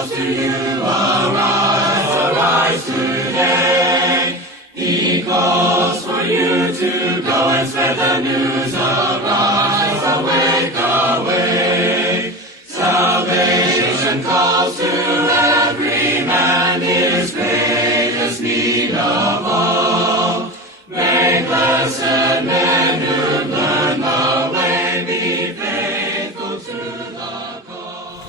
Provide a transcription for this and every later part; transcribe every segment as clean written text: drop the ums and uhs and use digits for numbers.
calls to you, arise, arise today. He calls for you to go and spread the news, arise, awake, awake. Salvation calls to every man, his greatest need of all. May blessed men who learn the way be faithful to the call.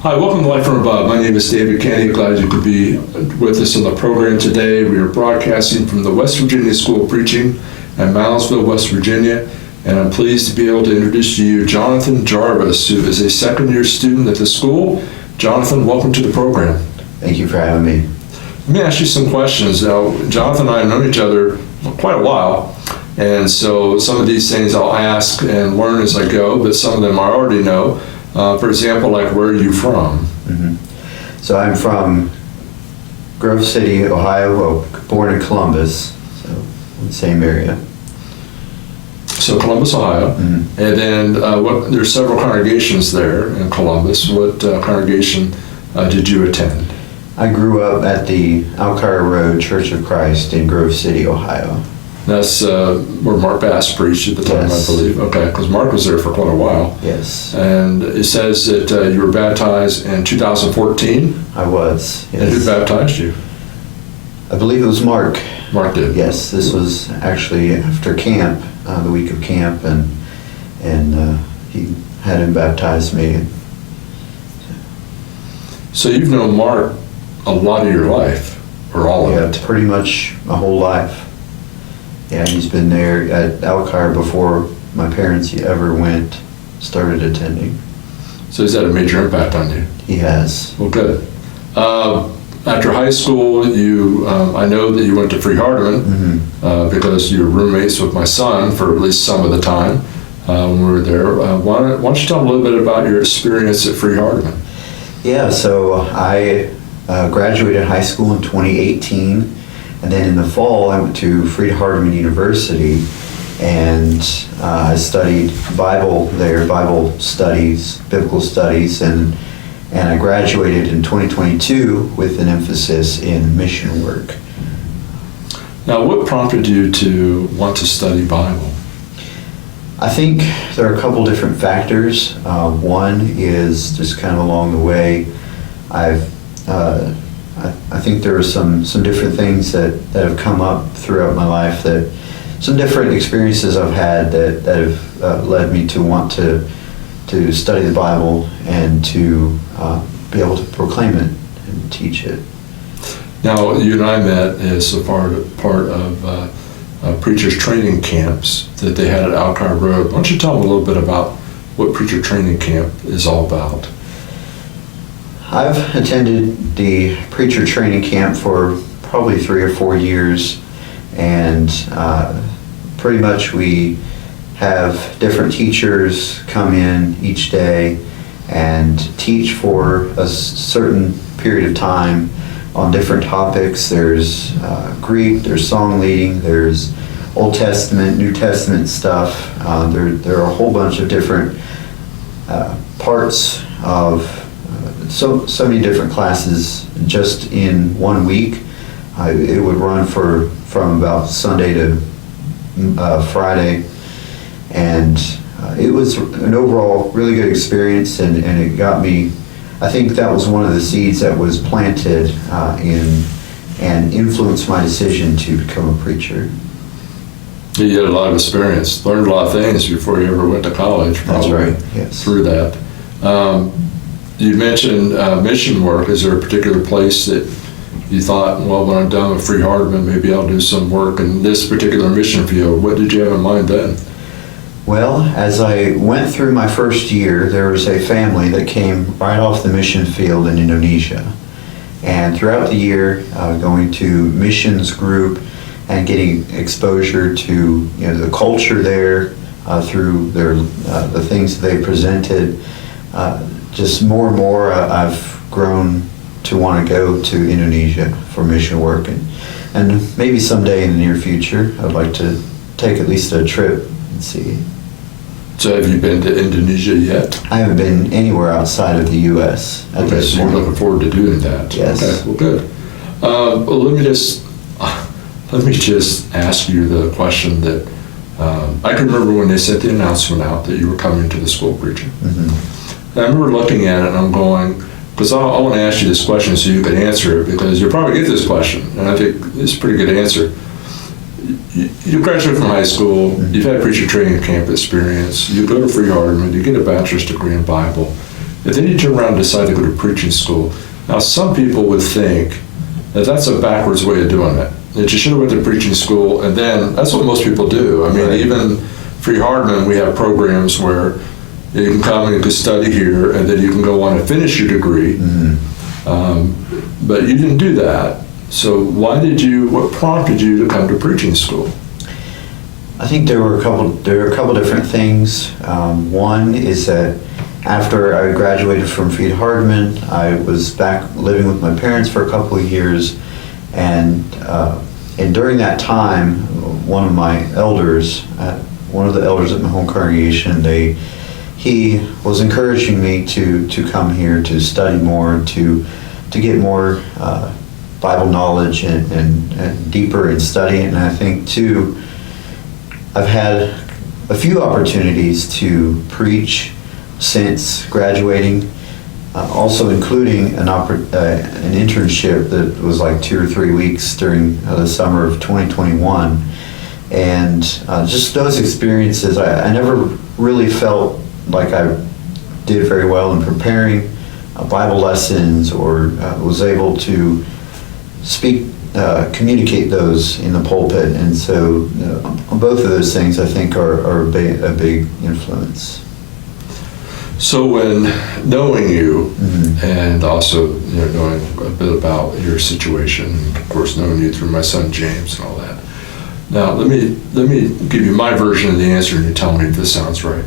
Hi, welcome to Life from Above. My name is David Candy. Glad you could be with us on the program today. We are broadcasting from the West Virginia School of Preaching at Moundsville, West Virginia, and I'm pleased to be able to introduce to you Jonathan Jarvis, who is a second-year student at the school. Jonathan, welcome to the program. Thank you for having me. Let me ask you some questions. Now, Jonathan and I have known each other for quite a while, and so some of these things I'll ask and learn as I go, but some of them I already know. For example, like, where are you from? Mm-hmm. So I'm from Grove City, Ohio, well, born in Columbus, so in the same area. So Columbus, Ohio, Mm-hmm. and then there's several congregations there in Columbus. What congregation did you attend? I grew up at the Alcar Road Church of Christ in Grove City, Ohio. That's where Mark Bass preached at the time, Yes. I believe. Okay, because Mark was there for quite a while. Yes. And it says that you were baptized in 2014. I was, yes. And who baptized you? I believe it was Mark. Mark did. Yes, this was actually after camp, the week of camp, and he had him baptize me. So you've known Mark a lot of your life, or all of Yeah, it. pretty much my whole life. Yeah, he's been there at Alcar before my parents ever started attending. So he's had a major impact on you. He has. Well, good. After high school, I know that you went to Free Hardeman because you were roommates with my son for at least some of the time when we were there. Why don't you tell a little bit about your experience at Free Hardeman? Yeah, so I graduated high school in 2018, and then in the fall I went to Free Hardeman University, and I studied Bible there, Bible studies, biblical studies, and I graduated in 2022 with an emphasis in mission work. Now, what prompted you to want to study Bible? I think there are a couple different factors. One is just kind of along the way, I think there are some different things that have come up throughout my life, that some different experiences I've had that have led me to want to study the Bible and to be able to proclaim it and teach it. Now, you and I met as a part of preachers training camps that they had at Alcar Road. Why don't you tell them a little bit about what preacher training camp is all about? I've attended the preacher training camp for probably 3 or 4 years, and pretty much we have different teachers come in each day and teach for a certain period of time on different topics. There's Greek, there's song leading, there's Old Testament, New Testament stuff. There are a whole bunch of different parts of so many different classes just in 1 week. It would run from about Sunday to Friday, and it was an overall really good experience, and it got me. I think that was one of the seeds that was planted in and influenced my decision to become a preacher. You had a lot of experience, learned a lot of things before you ever went to college. Probably. That's right, yes. Through that. You mentioned mission work. Is there a particular place that you thought, well, when I'm done with Free Hardeman, maybe I'll do some work in this particular mission field? What did you have in mind then? Well, as I went through my first year, there was a family that came right off the mission field in Indonesia. And throughout the year, going to missions group and getting exposure to the culture there through the things that they presented, just more and more I've grown to want to go to Indonesia for mission work, and maybe someday in the near future I'd like to take at least a trip and see. So have you been to Indonesia yet? I haven't been anywhere outside of the U.S. at Okay, this so you're point. looking forward to doing that. Yes. Okay, well, good. Well, let me just ask you the question that I can remember when they sent the announcement out that you were coming to the school preaching. Mm-hmm. And I remember looking at it and I'm going, because I want to ask you this question so you can answer it, because you'll probably get this question, and I think it's a pretty good answer. You graduate from high school, Mm-hmm. you've had preacher training camp experience, you go to Freed-Hardeman, you get a bachelor's degree in Bible, and then you turn around and decide to go to preaching school. Now, some people would think that that's a backwards way of doing it, that you should have went to preaching school, and then, that's what most people do. I mean, Right. even Freed-Hardeman, we have programs where you can come and you can study here, and then you can go on and finish your degree. Mm-hmm. But you didn't do that. So what prompted you to come to preaching school? I think there were a couple different things. One is that after I graduated from Freed-Hardeman, I was back living with my parents for a couple of years, and during that time, one of the elders at my home congregation, he was encouraging me to come here to study more, to get more Bible knowledge and deeper in study. And I think too, I've had a few opportunities to preach since graduating, also including an internship that was like 2 or 3 weeks during the summer of 2021. And just those experiences, I never really felt like I did very well in preparing Bible lessons, or was able to communicate those in the pulpit. And so both of those things I think are a big influence. So when knowing you, Mm-hmm. and also knowing a bit about your situation, and of course knowing you through my son James and all that. Now let me give you my version of the answer, and you tell me if this sounds right.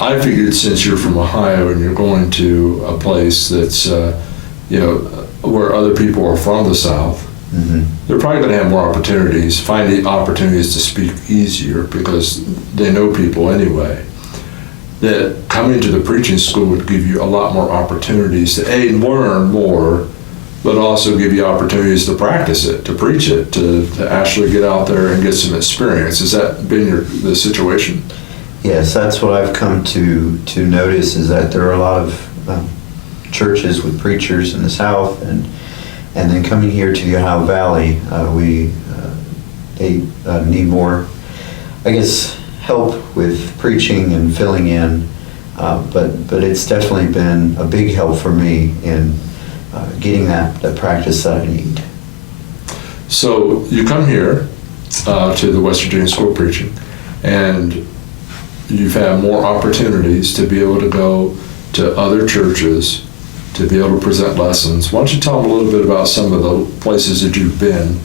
I figured since you're from Ohio and you're going to a place that's where other people are from the South, Mm-hmm. they're probably going to have more opportunities, find the opportunities to speak easier because they know people anyway. That coming to the preaching school would give you a lot more opportunities to learn more, but also give you opportunities to practice it, to preach it, to actually get out there and get some experience. Has that been the situation? Yes, that's what I've come to notice, is that there are a lot of churches with preachers in the South, and then coming here to the Ohio Valley, they need more, I guess, help with preaching and filling in, but it's definitely been a big help for me in getting that practice that I need. So you come here to the West Virginia School of Preaching, and you've had more opportunities to be able to go to other churches, to be able to present lessons. Why don't you tell them a little bit about some of the places that you've been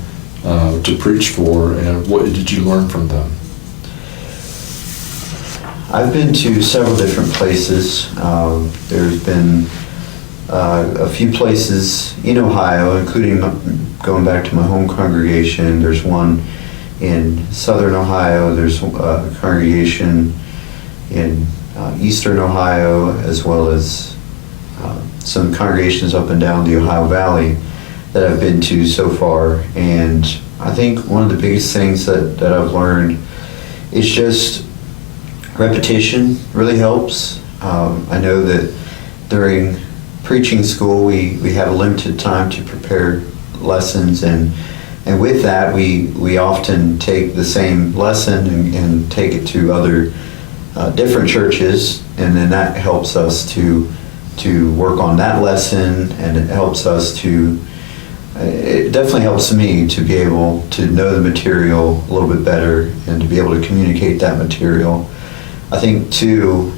to preach for, and what did you learn from them? I've been to several different places. There's been a few places in Ohio, including going back to my home congregation. There's one in southern Ohio. There's a congregation in eastern Ohio, as well as some congregations up and down the Ohio Valley that I've been to so far. And I think one of the biggest things that I've learned is just repetition really helps. I know that during preaching school we have a limited time to prepare lessons, and with that we often take the same lesson and take it to other different churches, and then that helps us to work on that lesson, and it helps us it definitely helps me to be able to know the material a little bit better and to be able to communicate that material. I think too,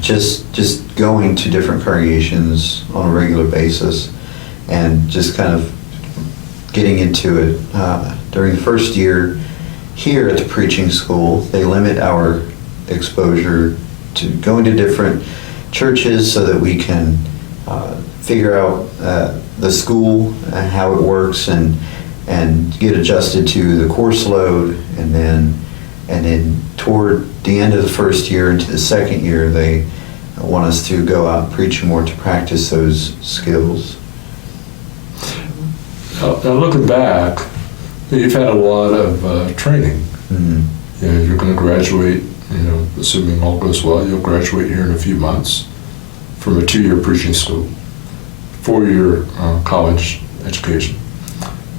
just going to different congregations on a regular basis and just kind of getting into it. During the first year here at the preaching school, they limit our exposure to going to different churches so that we can figure out the school and how it works, and get adjusted to the course load, and then And then toward the end of the first year into the second year, they want us to go out and preach more to practice those skills. Now looking back, you've had a lot of training. Mm-hmm. You know, you're going to graduate, you know, assuming all goes well, you'll graduate here in a few months from a 2-year preaching school, 4-year college education.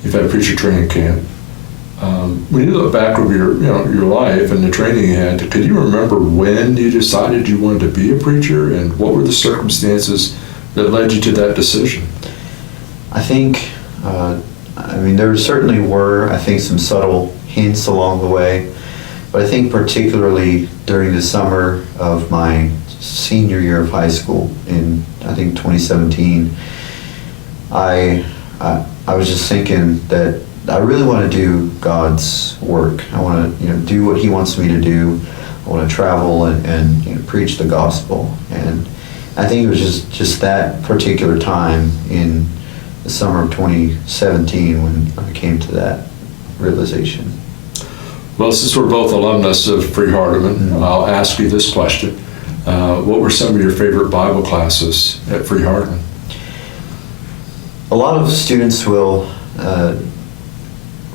You've had a preacher training camp. When you look back over your life and the training you had, could you remember when you decided you wanted to be a preacher, and what were the circumstances that led you to that decision? I think, there certainly were, I think, some subtle hints along the way, but I think particularly during the summer of my senior year of high school in, I think, 2017, I was just thinking that I really want to do God's work. I want to, do what He wants me to do. I want to travel and preach the gospel. And I think it was just that particular time in the summer of 2017 when I came to that realization. Well, since we're both alumnus of Freed-Hardeman, Mm-hmm. I'll ask you this question. What were some of your favorite Bible classes at Freed-Hardeman? A lot of students will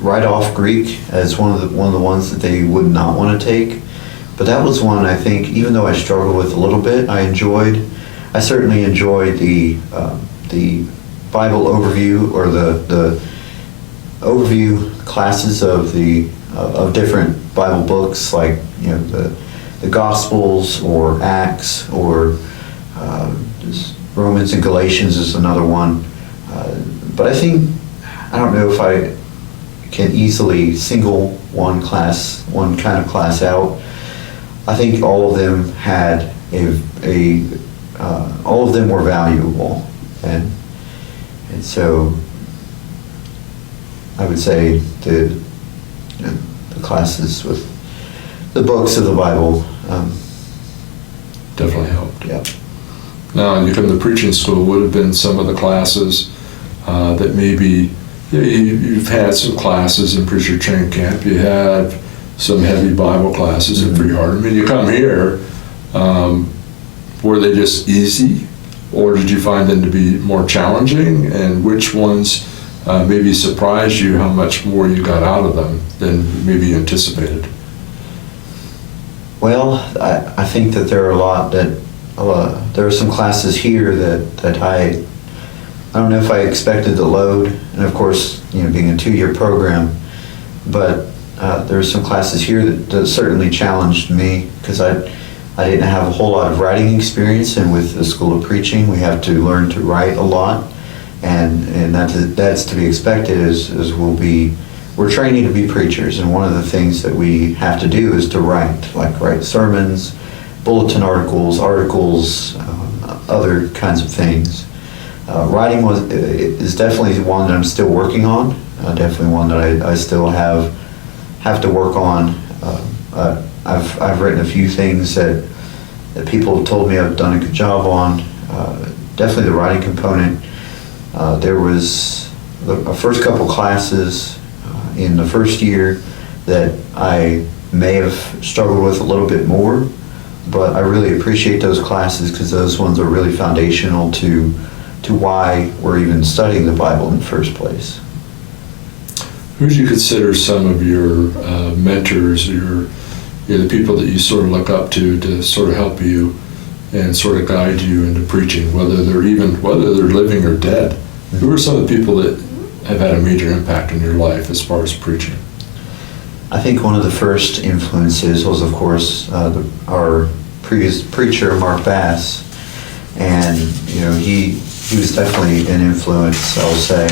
write off Greek as one of the ones that they would not want to take, but that was one I think, even though I struggled with a little bit, I certainly enjoyed the Bible overview, or the overview classes of different Bible books, like the Gospels or Acts, or just Romans and Galatians is another one. But I don't know if I can easily single one kind of class out. I think all of them had all of them were valuable, and so I would say the classes with the books of the Bible Definitely helped. yeah. Now, you come to preaching school, would have been some of the classes that maybe you've had some classes in preacher training camp. You had some heavy Bible classes at Freed-Hardeman. You come here, were they just easy, or did you find them to be more challenging? And which ones maybe surprised you how much more you got out of them than maybe you anticipated? Well, I think that there are there are some classes here that I don't know if I expected the load, and of course, being a 2-year program, but there are some classes here that certainly challenged me, because I didn't have a whole lot of writing experience, and with the School of Preaching, we have to learn to write a lot, and that's to be expected as we're training to be preachers, and one of the things that we have to do is to write sermons, bulletin articles, other kinds of things. Writing is definitely one that I'm still working on. Definitely one that I still have to work on. I've written a few things that people have told me I've done a good job on. Definitely the writing component. There was the first couple classes in the first year that I may have struggled with a little bit more, but I really appreciate those classes, because those ones are really foundational to why we're even studying the Bible in the first place. Who do you consider some of your mentors, the people that you sort of look up to sort of help you and sort of guide you into preaching, whether they're living or dead? Who are some of the people that have had a major impact in your life as far as preaching? I think one of the first influences was, of course, our previous preacher, Mark Bass, and he was definitely an influence, I'll say.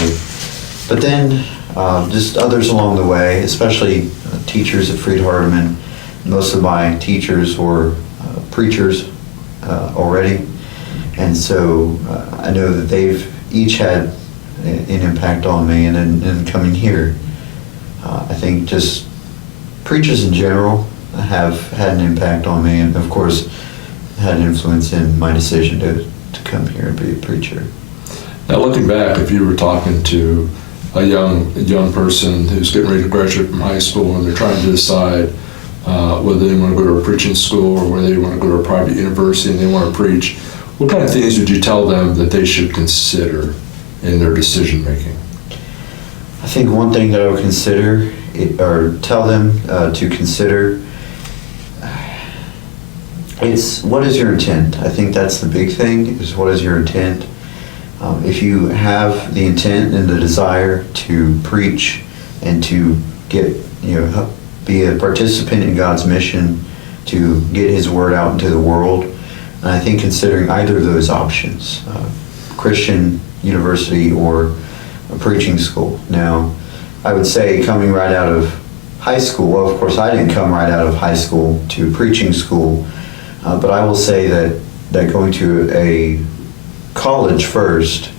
But then just others along the way, especially teachers at Freed-Hardeman. Most of my teachers were preachers already, and so I know that they've each had an impact on me, and then coming here, I think just preachers in general have had an impact on me, and of course had an influence in my decision to come here and be a preacher. Now, looking back, if you were talking to a young person who's getting ready to graduate from high school and they're trying to decide whether they want to go to a preaching school or whether they want to go to a private university and they want to preach, what kind of things would you tell them that they should consider in their decision making? I think one thing that I would consider, or tell them to consider, it's what is your intent? I think that's the big thing, is what is your intent? If you have the intent and the desire to preach and to get, be a participant in God's mission, to get His word out into the world, and I think considering either of those options, Christian university or a preaching school. Now, I would say coming right out of high school, well, of course I didn't come right out of high school to preaching school, but I will say that going to a college first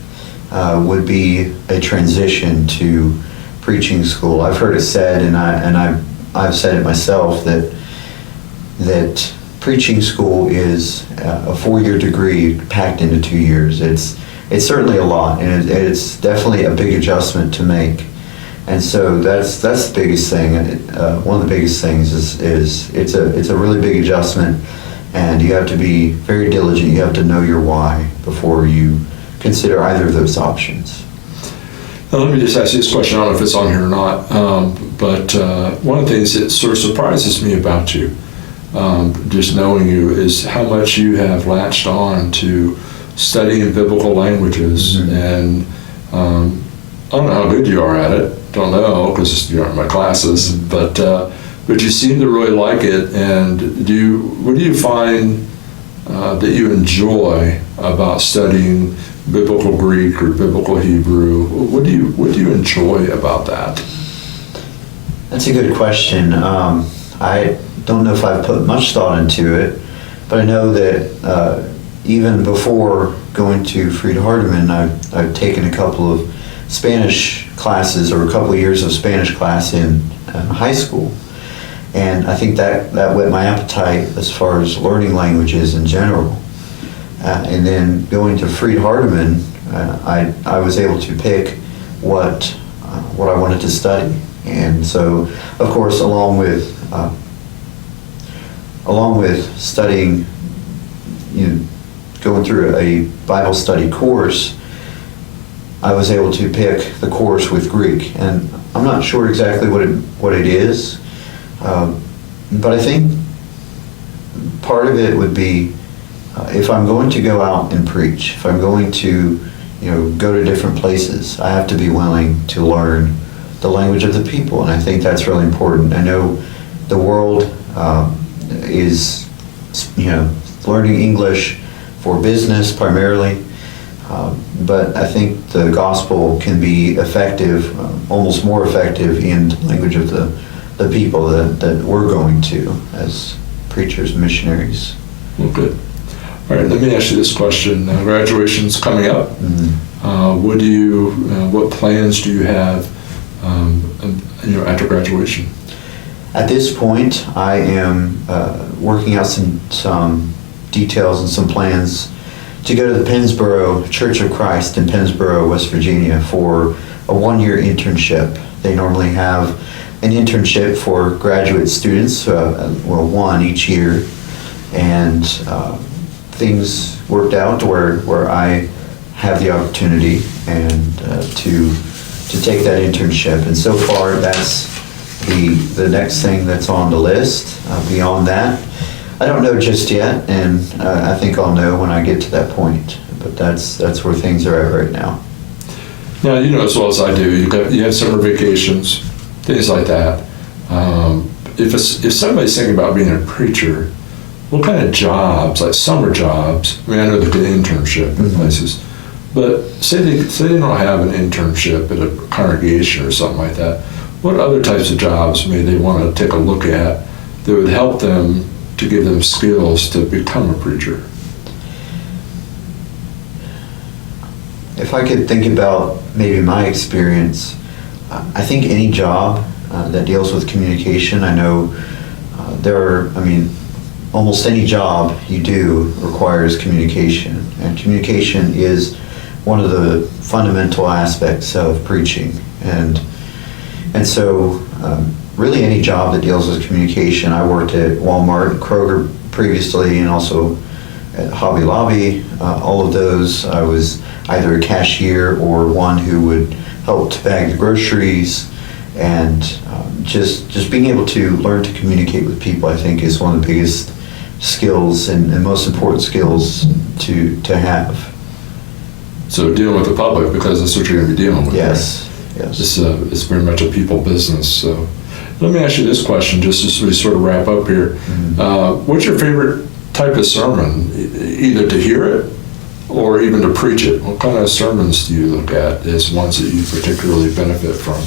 would be a transition to preaching school. I've heard it said, and I've said it myself, that preaching school is a 4-year degree packed into 2 years. It's certainly a lot, and it's definitely a big adjustment to make. And so that's the biggest thing. One of the biggest things is it's a really big adjustment, and you have to be very diligent. You have to know your why before you consider either of those options. Now, let me just ask you this question. I don't know if it's on here or not, but one of the things that sort of surprises me about you, just knowing you, is how much you have latched on to studying biblical languages. Mm-hmm. And I don't know how good you are at it. Don't know, because you aren't in my classes. Mm-hmm. But you seem to really like it. And what do you find that you enjoy about studying biblical Greek or biblical Hebrew? What do you enjoy about that? That's a good question. I don't know if I've put much thought into it, but I know that even before going to Fried-Hardeman, I've taken a couple of Spanish classes, or a couple of years of Spanish class in high school. And I think that whet my appetite as far as learning languages in general. And then going to Fried-Hardeman, I was able to pick what I wanted to study. And so, of course, along with studying, going through a Bible study course, I was able to pick the course with Greek. And I'm not sure exactly what it is, but I think part of it would be if I'm going to go out and preach, if I'm going to go to different places, I have to be willing to learn the language of the people, and I think that's really important. I know the world is learning English for business primarily, but I think the gospel can be effective, almost more effective, in the language of the people that we're going to as preachers, missionaries. Well, good. All right, let me ask you this question. Graduation's coming up. Mm-hmm. What plans do you have after graduation? At this point, I am working out some details and some plans to go to the Pennsboro Church of Christ in Pennsboro, West Virginia, for a 1-year internship. They normally have an internship for graduate students, one each year, and things worked out where I have the opportunity and to take that internship. And so far, that's the next thing that's on the list. Beyond that, I don't know just yet, and I think I'll know when I get to that point. But that's where things are at right now. Now, you know as well as I do, you have summer vacations, things like that. If somebody's thinking about being a preacher, what kind of jobs, like summer jobs? I mean, I know they do internship in places, but say they don't have an internship at a congregation or something like that. What other types of jobs may they want to take a look at that would help them to give them skills to become a preacher? If I could think about maybe my experience, I think any job that deals with communication, I know almost any job you do requires communication, and communication is one of the fundamental aspects of preaching. And so really any job that deals with communication. I worked at Walmart, Kroger previously, and also at Hobby Lobby. All of those, I was either a cashier or one who would help to bag the groceries. And just being able to learn to communicate with people, I think, is one of the biggest skills and most important skills to have. So dealing with the public, because that's what you're going to be dealing with. Yes, right? yes. It's very much a people business. So let me ask you this question, just as we sort of wrap up here. Mm-hmm. What's your favorite type of sermon, either to hear it or even to preach it? What kind of sermons do you look at as ones that you particularly benefit from?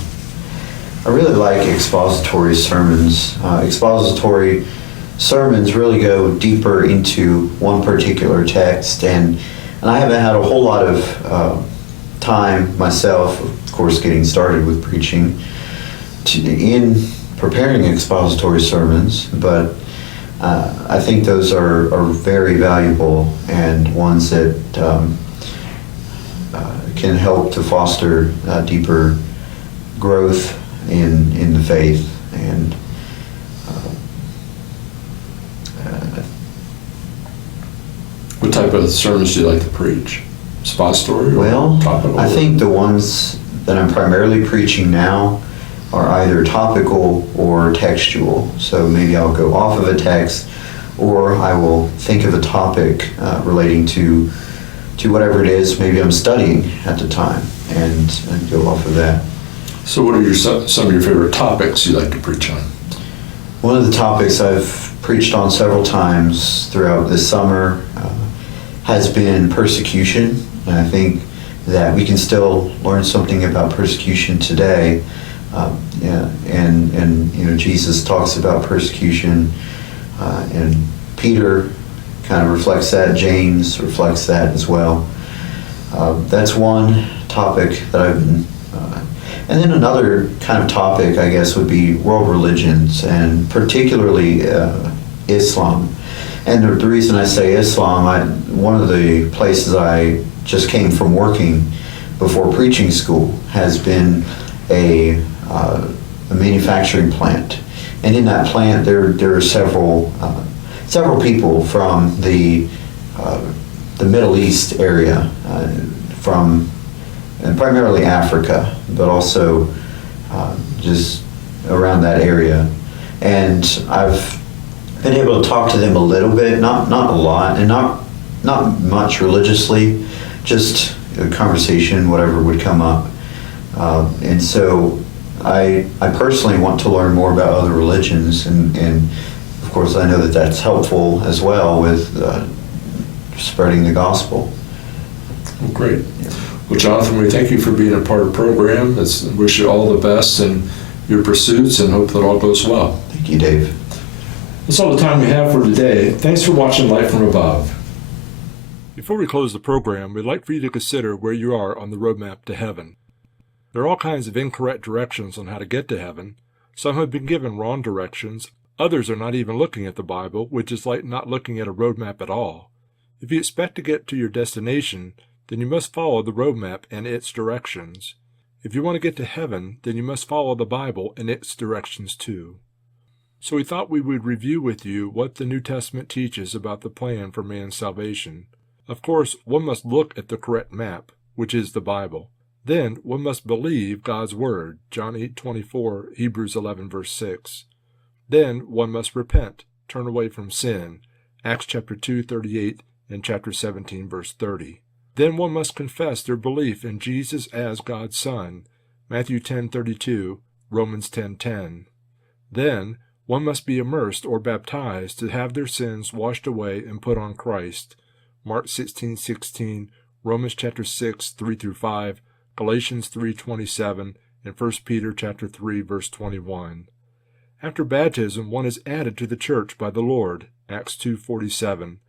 I really like expository sermons. Expository sermons really go deeper into one particular text, and I haven't had a whole lot of time myself, of course, getting started with preaching, in preparing expository sermons, but I think those are very valuable and ones that can help to foster deeper growth in the faith. And what type of sermons do you like to preach? Expository or well, topical? I think the ones that I'm primarily preaching now are either topical or textual. So maybe I'll go off of a text, or I will think of a topic relating to whatever it is maybe I'm studying at the time, and go off of that. So what are some of your favorite topics you like to preach on? One of the topics I've preached on several times throughout this summer has been persecution, and I think that we can still learn something about persecution today. And Jesus talks about persecution, and Peter kind of reflects that. James reflects that as well. That's one topic that I've been. And then another kind of topic, I guess, would be world religions, and particularly Islam. And the reason I say Islam, one of the places I just came from working before preaching school has been a manufacturing plant. And in that plant, there are several people from the Middle East area, and primarily Africa, but also just around that area. And I've been able to talk to them a little bit, not a lot, and not much religiously, just a conversation, whatever would come up. And so I personally want to learn more about other religions, and of course I know that that's helpful as well with spreading the gospel. Well, great. Well, Jonathan, we thank you for being a part of the program. Wish you all the best in your pursuits, and hope that all goes well. Thank you, Dave. That's all the time we have for today. Thanks for watching Life from Above. Before we close the program, we'd like for you to consider where you are on the roadmap to heaven. There are all kinds of incorrect directions on how to get to heaven. Some have been given wrong directions. Others are not even looking at the Bible, which is like not looking at a roadmap at all. If you expect to get to your destination, then you must follow the roadmap and its directions. If you want to get to heaven, then you must follow the Bible and its directions too. So we thought we would review with you what the New Testament teaches about the plan for man's salvation. Of course, one must look at the correct map, which is the Bible. Then one must believe God's Word, John 8:24, Hebrews 11 verse 6. Then one must repent, turn away from sin, Acts chapter 2:38 and chapter 17 verse 30. Then one must confess their belief in Jesus as God's Son, Matthew 10:32, Romans 10:10. Then one must be immersed or baptized to have their sins washed away and put on Christ, Mark 16:16, Romans chapter 6, 3-5, Galatians 3:27, and 1 Peter chapter 3, verse 21. After baptism, one is added to the church by the Lord, Acts 2:47.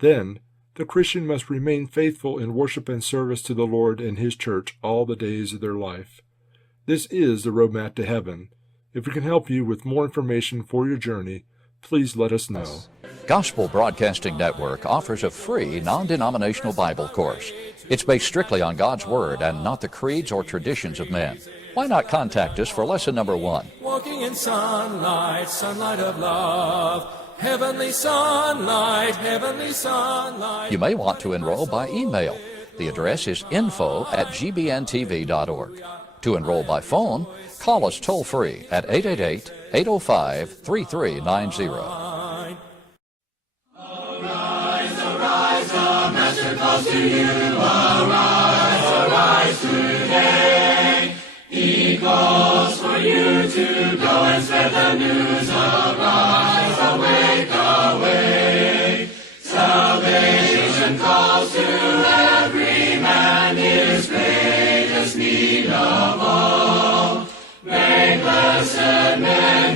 Then, the Christian must remain faithful in worship and service to the Lord and His church all the days of their life. This is the roadmap to heaven. If we can help you with more information for your journey, please let us know. Gospel Broadcasting Network offers a free, non-denominational Bible course. It's based strictly on God's Word and not the creeds or traditions of men. Why not contact us for lesson number 1? Walking in sunlight, sunlight of love. Heavenly sunlight, heavenly sunlight. You may want to enroll by email. The address is info@gbntv.org. To enroll by phone, call us toll-free at 888-805-3390. Arise, the Master calls to you. Arise, arise today. He calls for you to go and spread the news. Arise, awake, awake. Salvation calls to every man his greatest need of all. May blessed men